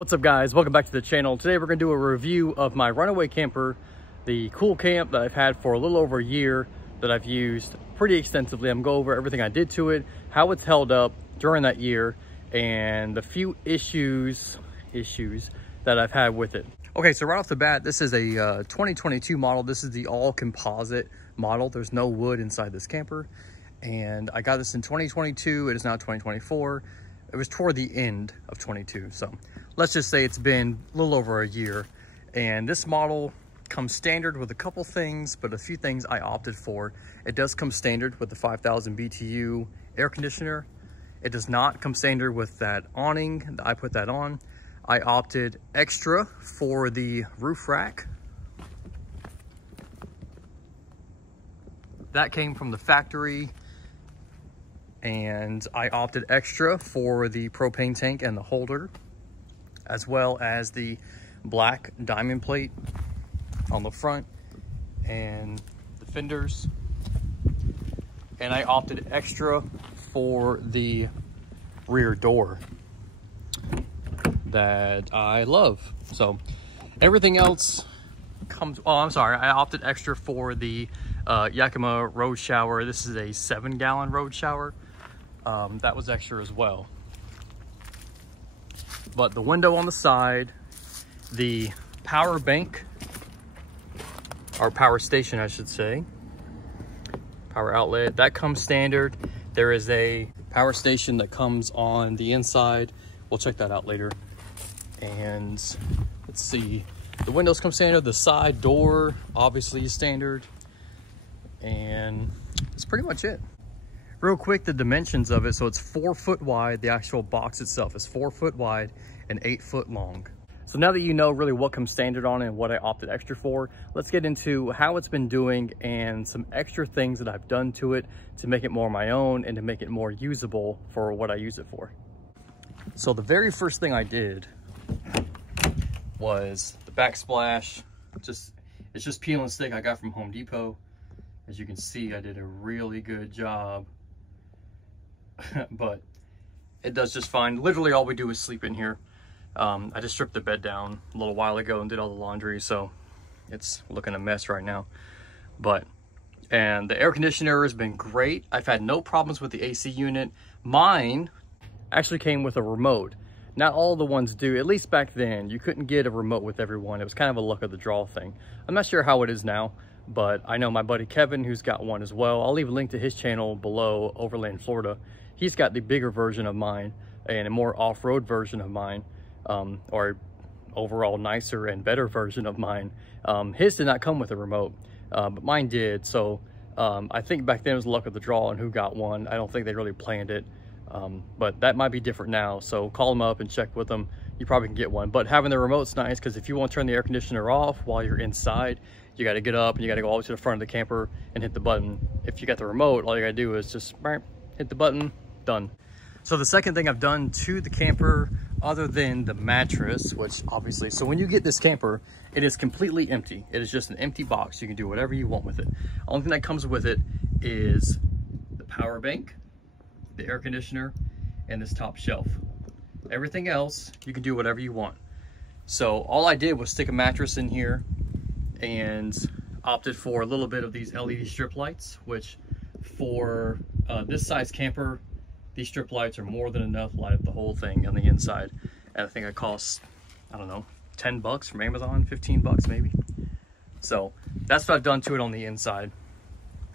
What's up guys, welcome back to the channel. Today we're going to do a review of my Runaway Camper, the cool camp that I've had for a little over a year that I've used pretty extensively. I'm going to go over everything I did to it, how it's held up during that year, and the few issues that I've had with it. Okay, so right off the bat, this is a 2022 model. This is the all composite model. There's no wood inside this camper, and I got this in 2022. It is now 2024. It was toward the end of 22, so let's just say it's been a little over a year. And this model comes standard with a couple things, but a few things I opted for. It does come standard with the 5,000 BTU air conditioner. It does not come standard with that awning. I put that on. I opted extra for the roof rack. That came from the factory. And I opted extra for the propane tank and the holder, as well as the black diamond plate on the front and the fenders. And I opted extra for the rear door that I love. So everything else comes, oh, I'm sorry, I opted extra for the Yakima road shower. This is a 7-gallon road shower. That was extra as well. But the window on the side, the power bank, or power station I should say, power outlet, that comes standard. There is a power station that comes on the inside. We'll check that out later. And let's see, the windows come standard, the side door obviously is standard, and that's pretty much it. Real quick, the dimensions of it. So it's 4 foot wide. The actual box itself is 4 foot wide and 8 foot long. So now that you know really what comes standard on it and what I opted extra for, let's get into how it's been doing and some extra things that I've done to it to make it more my own and to make it more usable for what I use it for. So the very first thing I did was the backsplash. It's just peel and stick I got from Home Depot. As you can see, I did a really good job. But it does just fine. Literally all we do is sleep in here. I just stripped the bed down a little while ago and did all the laundry, so it's looking a mess right now. And the air conditioner has been great. I've had no problems with the AC unit. Mine actually came with a remote. Not all the ones do. At least back then, you couldn't get a remote with every one. It was kind of a luck of the draw thing. I'm not sure how it is now, but I know my buddy Kevin, who's got one as well. I'll leave a link to his channel below, Overland Florida. He's got the bigger version of mine and a more off-road version of mine, or overall nicer and better version of mine. His did not come with a remote, but mine did. So I think back then it was luck of the draw on who got one. I don't think they really planned it, but that might be different now. So call them up and check with them. You probably can get one, but having the remote's nice because if you want to turn the air conditioner off while you're inside, you got to get up and you got to go all the way to the front of the camper and hit the button. If you got the remote, all you got to do is just hit the button, done. So the second thing I've done to the camper, other than the mattress, which obviously, so when you get this camper, it is completely empty. It is just an empty box. You can do whatever you want with it. Only thing that comes with it is the power bank, the air conditioner, and this top shelf. Everything else, you can do whatever you want. So all I did was stick a mattress in here and opted for a little bit of these LED strip lights, which for this size camper, these strip lights are more than enough to light up the whole thing on the inside. And I think it costs, I don't know, 10 bucks from Amazon, 15 bucks maybe. So that's what I've done to it on the inside.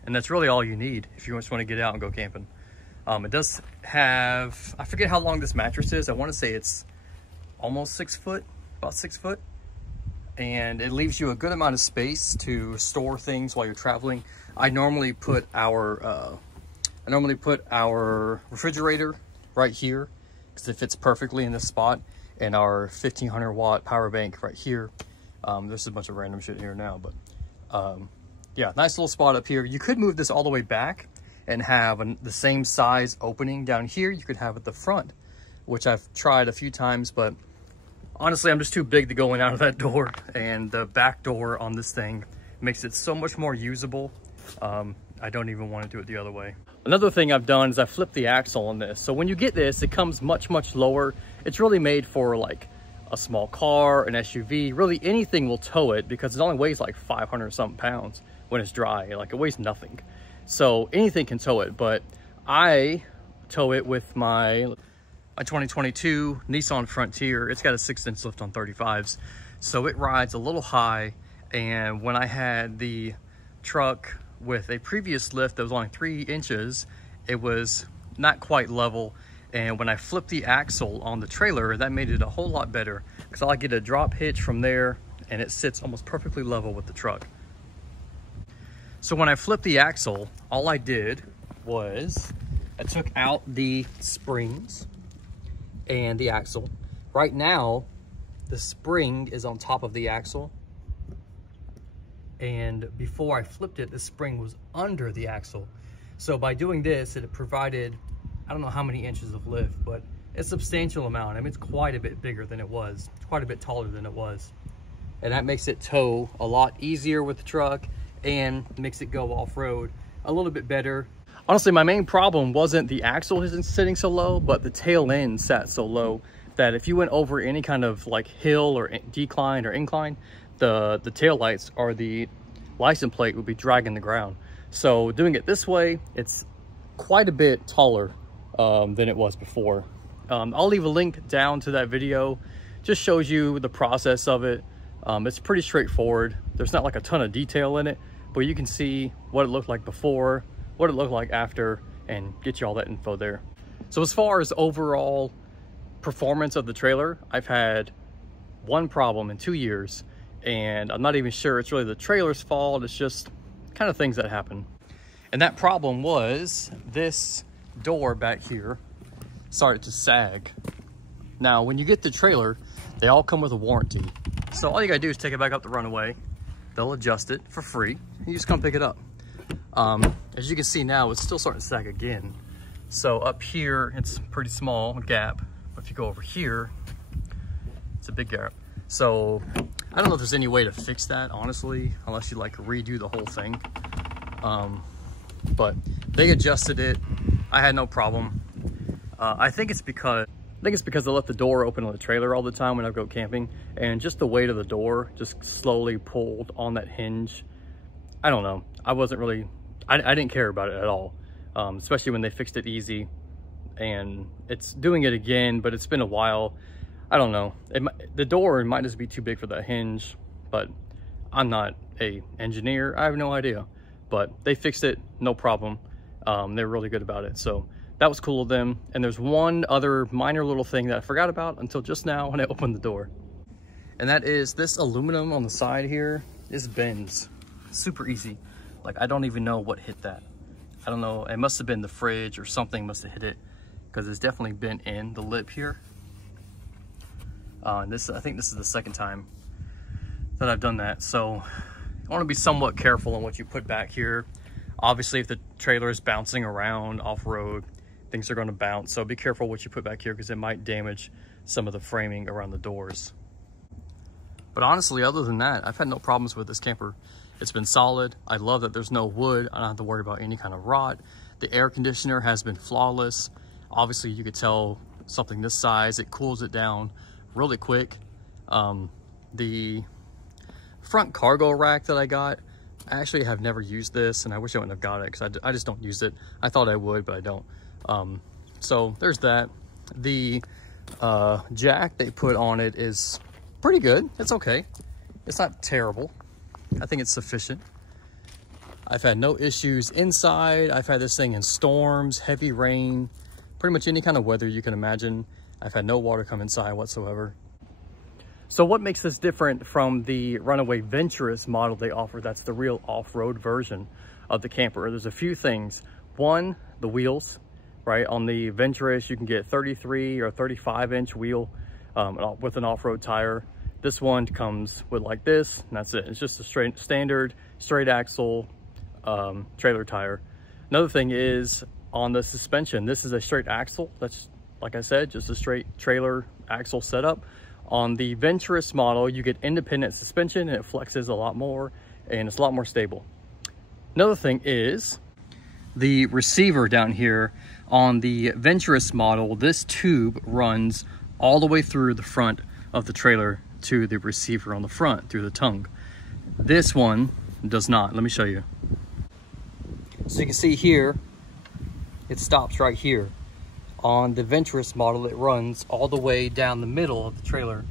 And that's really all you need if you just want to get out and go camping. It does have, I forget how long this mattress is. I want to say it's almost 6 foot, about 6 foot. And it leaves you a good amount of space to store things while you're traveling. I normally put our refrigerator right here because it fits perfectly in this spot, and our 1500 watt power bank right here. There's a bunch of random shit here now, but yeah, nice little spot up here. You could move this all the way back and have the same size opening down here. You could have at the front, which I've tried a few times, but honestly, I'm just too big to go in and out of that door, and the back door on this thing makes it so much more usable. I don't even want to do it the other way. Another thing I've done is I flipped the axle on this. So when you get this, it comes much, much lower. It's really made for like a small car, an SUV, really anything will tow it because it only weighs like 500 something pounds when it's dry. Like, it weighs nothing. So anything can tow it, but I tow it with my 2022 Nissan Frontier. It's got a 6-inch lift on 35s. So it rides a little high. And when I had the truck with a previous lift that was only 3 inches, it was not quite level. And when I flipped the axle on the trailer, that made it a whole lot better because I get a drop hitch from there and it sits almost perfectly level with the truck. So when I flipped the axle, all I did was I took out the springs and the axle. Right now, the spring is on top of the axle. And before I flipped it, the spring was under the axle. So by doing this, it provided, I don't know how many inches of lift, but a substantial amount. I mean, it's quite a bit bigger than it was. It's quite a bit taller than it was. And that makes it tow a lot easier with the truck and makes it go off-road a little bit better. Honestly, my main problem wasn't the axle isn't sitting so low, but the tail end sat so low that if you went over any kind of like hill or decline or incline, the tail lights or the license plate would be dragging the ground. So doing it this way, it's quite a bit taller than it was before. I'll leave a link down to that video. Just shows you the process of it. It's pretty straightforward. There's not like a ton of detail in it, but you can see what it looked like before, what it looked like after, and get you all that info there. So as far as overall performance of the trailer, I've had one problem in 2 years, and I'm not even sure it's really the trailer's fault. It's just kind of things that happen. And that problem was this door back here started to sag. Now, when you get the trailer, they all come with a warranty. So all you gotta do is take it back up to Runaway. They'll adjust it for free. You just come pick it up. As you can see now, it's still starting to sag again. So up here, it's a pretty small gap. But if you go over here, it's a big gap. So I don't know if there's any way to fix that, honestly, unless you like redo the whole thing. But they adjusted it. I had no problem. I think it's because I left the door open on the trailer all the time when I go camping, and just the weight of the door just slowly pulled on that hinge. I don't know. I wasn't really, I didn't care about it at all, especially when they fixed it easy. And it's doing it again, but it's been a while. I don't know. The door might just be too big for that hinge, but I'm not an engineer. I have no idea. But they fixed it, no problem. They're really good about it. So that was cool of them. And there's one other minor little thing that I forgot about until just now when I opened the door. And that is this aluminum on the side here. This bends super easy. Like, I don't even know what hit that. I don't know. It must have been the fridge or something must have hit it, because it's definitely bent in the lip here. I think this is the second time that I've done that. So I want to be somewhat careful on what you put back here. Obviously, if the trailer is bouncing around off-road, things are going to bounce. So be careful what you put back here because it might damage some of the framing around the doors. But honestly, other than that, I've had no problems with this camper. It's been solid. I love that there's no wood. I don't have to worry about any kind of rot. The air conditioner has been flawless. Obviously, you could tell something this size, it cools it down really quick. The front cargo rack that I got, I actually have never used this, and I wish I wouldn't have got it because I just don't use it. I thought I would, but I don't. So there's that. The jack they put on it is pretty good. It's okay. It's not terrible. I think it's sufficient. I've had no issues inside. I've had this thing in storms, heavy rain, pretty much any kind of weather you can imagine. I've had no water come inside whatsoever. So what makes this different from the Runaway Venturous model they offer? That's the real off-road version of the camper. There's a few things. One, the wheels, right? On the Venturous, you can get 33 or 35-inch wheel with an off-road tire. This one comes with like this, and that's it. It's just a standard straight axle trailer tire. Another thing is on the suspension, this is a straight axle. That's, like I said, just a straight trailer axle setup. On the Venturous model, you get independent suspension and it flexes a lot more and it's a lot more stable. Another thing is the receiver down here. On the Venturous model, this tube runs all the way through the front of the trailer to the receiver on the front through the tongue. This one does not. Let me show you. So you can see here, it stops right here. On the Venturous model, it runs all the way down the middle of the trailer.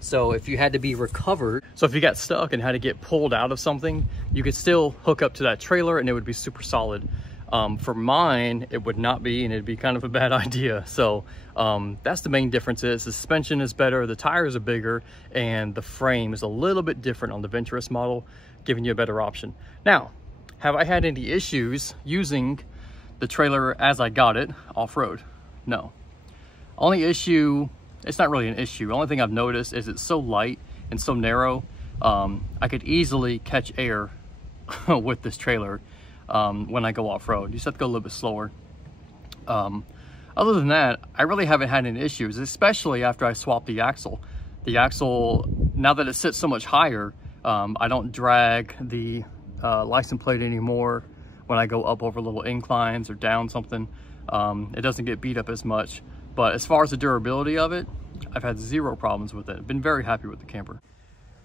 So if you had to be recovered, so if you got stuck and had to get pulled out of something, you could still hook up to that trailer and it would be super solid. For mine, it would not be, and it'd be kind of a bad idea. So that's the main difference. Is the suspension is better, the tires are bigger, and the frame is a little bit different on the Venturous model, giving you a better option. Now, have I had any issues using the trailer as I got it off-road? No. Only issue, it's not really an issue. The only thing I've noticed is it's so light and so narrow. I could easily catch air with this trailer when I go off-road. You just have to go a little bit slower. Other than that, I really haven't had any issues, especially after I swapped the axle. The axle, now that it sits so much higher, I don't drag the license plate anymore when I go up over little inclines or down something. It doesn't get beat up as much. But as far as the durability of it, I've had zero problems with it. I've been very happy with the camper.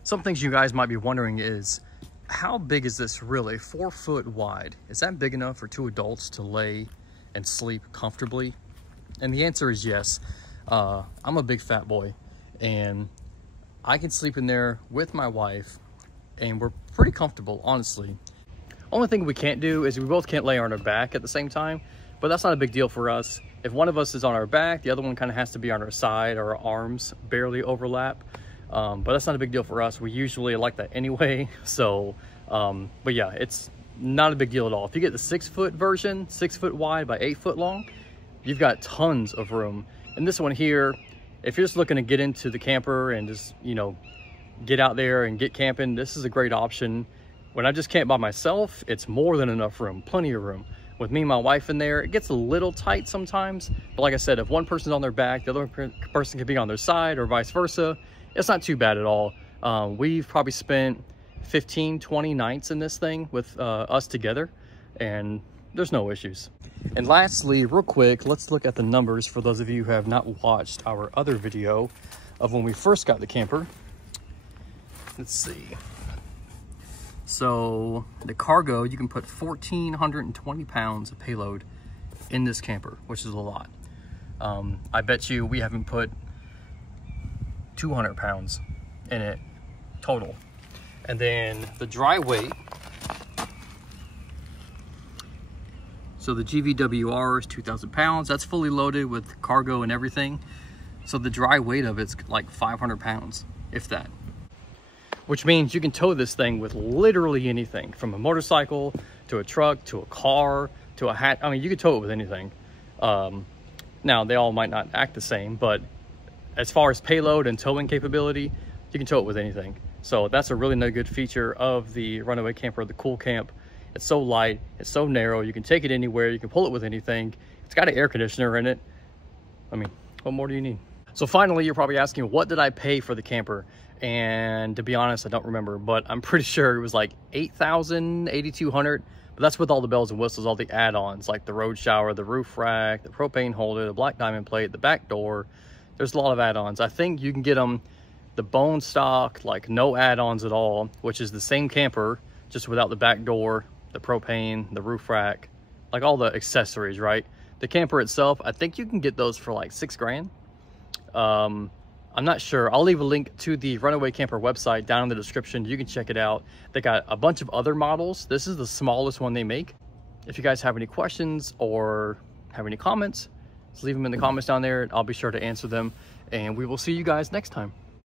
Some things you guys might be wondering is, how big is this really? 4 foot wide. Is that big enough for 2 adults to lay and sleep comfortably? And the answer is yes. I'm a big fat boy, and I can sleep in there with my wife, and we're pretty comfortable, honestly. Only thing we can't do is we both can't lay on our back at the same time, but that's not a big deal for us. If one of us is on our back, the other one kind of has to be on our side, or our arms barely overlap. But that's not a big deal for us. We usually like that anyway. So, but yeah, it's not a big deal at all. If you get the 6 foot version, 6 foot wide by 8 foot long, you've got tons of room. And this one here, if you're just looking to get into the camper and just, you know, get out there and get camping, this is a great option. When I just camp by myself, it's more than enough room, plenty of room. With me and my wife in there, it gets a little tight sometimes. But like I said, if one person's on their back, the other person can be on their side, or vice versa. It's not too bad at all. We've probably spent 15, 20 nights in this thing with us together, and there's no issues. And lastly, real quick, let's look at the numbers for those of you who have not watched our other video of when we first got the camper. Let's see. So the cargo, you can put 1,420 pounds of payload in this camper, which is a lot. I bet you we haven't put 200 pounds in it total. And then the dry weight, so the GVWR is 2,000 pounds. That's fully loaded with cargo and everything. So the dry weight of it's like 500 pounds, if that. Which means you can tow this thing with literally anything, from a motorcycle to a truck to a car to a hat. I mean, you could tow it with anything. Now, they all might not act the same, but as far as payload and towing capability, you can tow it with anything. So that's a really good feature of the Runaway Camper, the Cool Camp. It's so light, it's so narrow, you can take it anywhere, you can pull it with anything. It's got an air conditioner in it. I mean, what more do you need? So finally, you're probably asking, what did I pay for the camper? And to be honest, I don't remember, but I'm pretty sure it was like $8,000, $8,200. But that's with all the bells and whistles, all the add-ons, like the road shower, the roof rack, the propane holder, the black diamond plate, the back door. There's a lot of add-ons. I think you can get them the bone stock, like no add-ons at all, which is the same camper, just without the back door, the propane, the roof rack, like all the accessories, right? The camper itself, I think you can get those for like $6 grand. I'm not sure. I'll leave a link to the Runaway Camper website down in the description. You can check it out. They got a bunch of other models. This is the smallest one they make. If you guys have any questions or have any comments, just leave them in the comments down there. I'll be sure to answer them. And we will see you guys next time.